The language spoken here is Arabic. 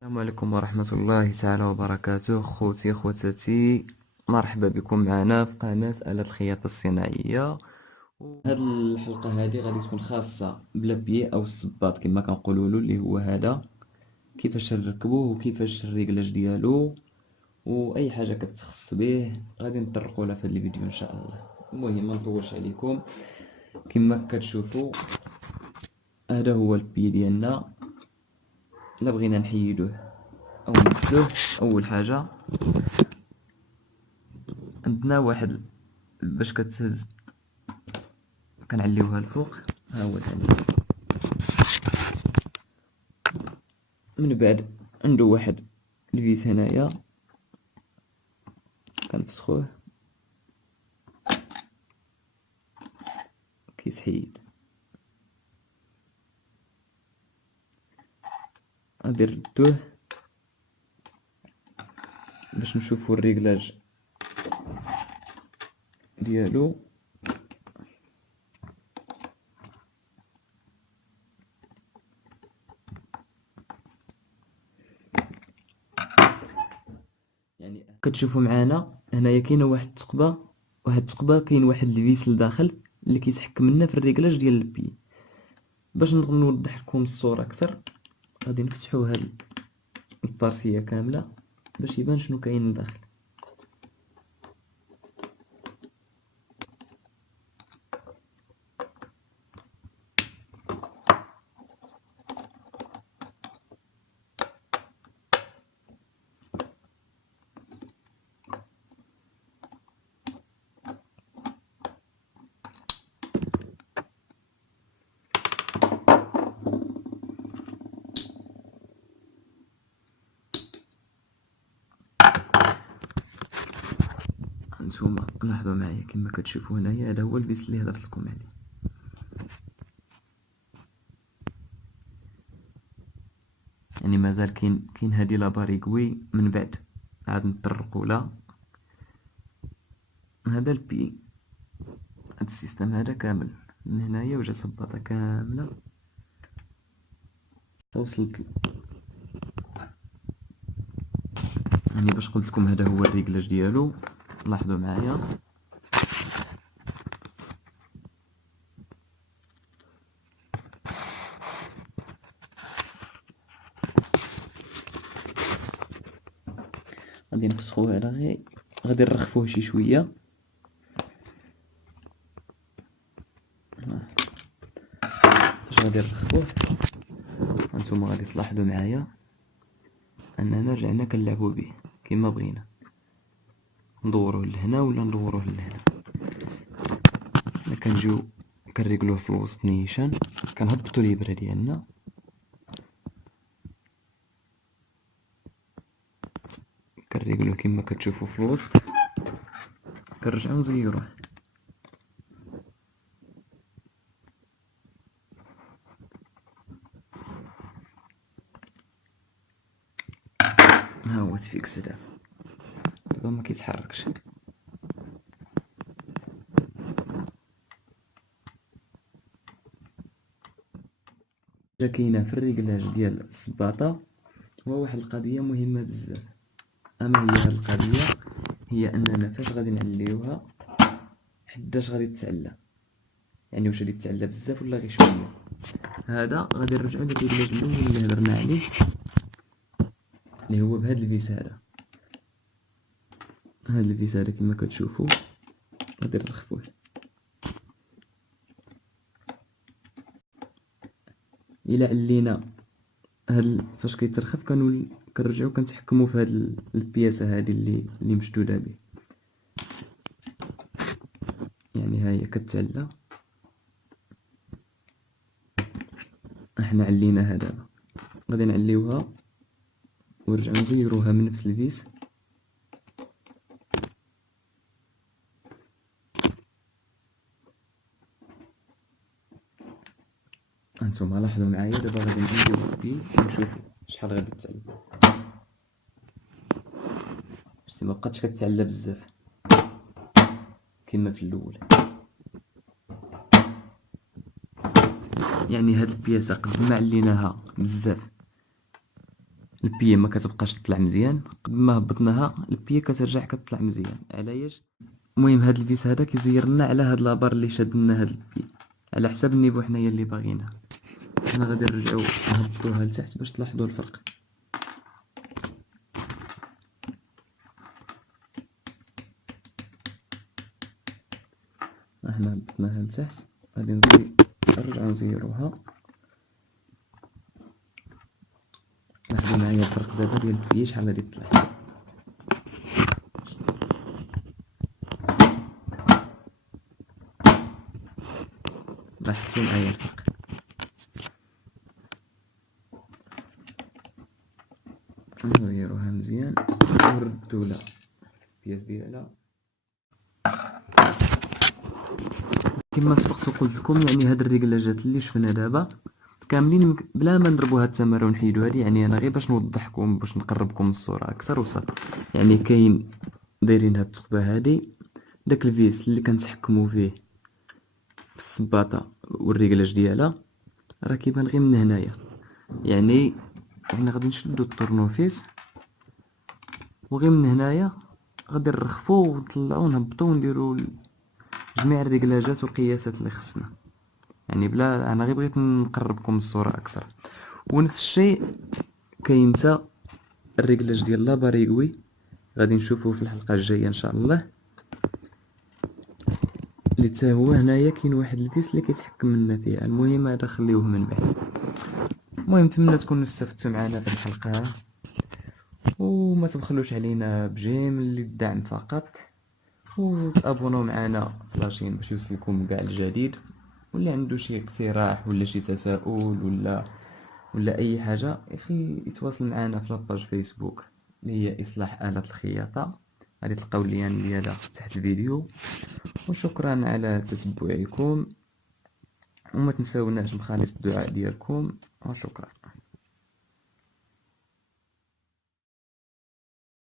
السلام عليكم ورحمة الله تعالى وبركاته. خوتي خواتاتي، مرحبا بكم معنا في قناة آلة الخياطة الصناعية. هاد الحلقة هادي غادي تكون خاصة بلابيي أو الصباط كما كنقولولو، اللي هو هذا كيفاش نركبوه وكيفاش الريكلاج ديالو وأي حاجة كتخص به غادي نطرقوا لها في هاد الفيديو إن شاء الله. المهم منطولش عليكم، كما كتشوفوا هذا هو البي ديالنا. إلا بغينا نحيدوه أو نبدلوه، أول حاجة عندنا واحد باش كتهز كنعليوها الفوق، ها هو تعليق. من بعد عنده واحد الفيس هنايا كنفسخوه كيسحيد. غادي نردوه باش نشوفو الريكلاج ديالو. يعني كتشوفوا معانا هنايا كاينه واحد الثقبه كاين واحد الفيس لداخل اللي كيتحكم لنا في الريكلاج ديال البي. باش نوضح لكم الصوره اكثر غادي نفتحوا هاد البارسيه كامله باش يبان شنو كاين لداخل. هانتوما لاحظوا معايا كما كتشوفوا هنايا، هذا هو الفيس اللي هضرت لكم عليه. يعني مازال كاين هادي لاباريكوي، من بعد عاد نطرقوا لها. هذا البي، هاد السيستم هذا كامل من هنايا وجا صباطه كامله توصلت يعني باش قلت لكم هذا هو الريكلاج ديالو. لاحظوا معايا غادي نفسخوه على غادي نرخفوه شي شويه. فاش غادي نرخفوه هانتوما غادي تلاحظوا معايا اننا رجعنا كنلعبوا به كما بغينا، ندوروه لهنا ولا ندوروه لهنا. كنجيو كنريكلوه في الوسط نيشان، كنهبطوا الابره ديالنا كنريكلوه كما كتشوفوا في الوسط، كنرجعو نزيروه. ها هو تفيكس دابا ما كيتحركش. كاينه في الريكلاج ديال الصباطه هو واحد القضيه مهمه بزاف. اما هي هاد القضيه هي اننا فاش غادي نعليوها حداش غادي تتعلى، يعني واش غادي تتعلى بزاف ولا غير شويه. هذا غادي نرجعو للريكلاج الاول اللي هضرنا عليه اللي هو بهاد الفيس هذا. هاد الفيس هذا كما كتشوفوا غادي نرخفوه. الا علينا فاش كيترخف كنرجعو كنتحكموا في هاد البياسه هذه اللي مشدوده به. يعني ها هي كتعلى، احنا عليناها دابا غادي نعليوها ونرجعو نزيروها من نفس الفيس. هانتوما لاحظوا معايا دابا غادي نعليو البي ونشوفوا شحال غادي تعلى. شتي مبقاتش كتعلى بزاف كما في الاول. يعني هاد البياسه قد ما عليناها بزاف البيي ما كتبقاش تطلع مزيان، قد ما هبطناها البيي كترجع كتطلع مزيان. علاش؟ المهم هاد الفيس هذا كيزير لنا على هاد لابار اللي شاد لنا هاد البيي على حساب النيفو حنايا اللي باغينها. حنا غادي نرجعو نهبطوها لتحت باش تلاحظوا الفرق. حنا هبطناها لتحت، غادي نرجعو نزيروها. لاحظوا معايا الفرق دابا ديال البيي شحال غادي طلع. لاحظتوا معايا الفرق. نزيروها مزيان ونردو لها البياس ديالها كما سبق قلت لكم. يعني هاد الريكلاجات اللي شفنا دابا كاملين بلا ما نضربوا هاد التماره ونحيدو هادي، يعني انا غير باش نوضحكم باش نقربكم الصوره اكثر وصافي. يعني كاين دايرين هاد الثقبه هادي، داك الفيس اللي كنتحكموا فيه في السباطه والريكلاج ديالها راه كيبان غير من هنايا. يعني حنا غادي نشدو الطورنوفيس وغير من هنايا غادي نرخفو ونطلعو نهبطو ونديرو جميع الريكلاجات والقياسات اللي خصنا. يعني بلا انا غير بغيت نقربكم الصوره اكثر. ونفس الشيء كاين حتى الريكلاج ديال لاباريغوي غادي نشوفوه في الحلقه الجايه ان شاء الله، اللي حتى هو هنايا كاين واحد الفيس اللي كيتحكم لنا فيه. المهم هذا خليوه من بعد. المهم نتمنى تكونوا استفدتوا معنا في الحلقه، وما تبخلوش علينا بجيم للدعم فقط، وتابونوا معنا في لاشين باش يوصلكم كاع الجديد. واللي عنده شي اقتراح ولا شي تساؤل ولا اي حاجه اخي يتواصل معنا في لاباج فيسبوك اللي هي اصلاح آلة الخياطه، غادي تلقاو اللين ديالها تحت الفيديو. وشكرا على تتبعكم، وما تنساوناش بخالص الدعاء ديالكم، وشكرا.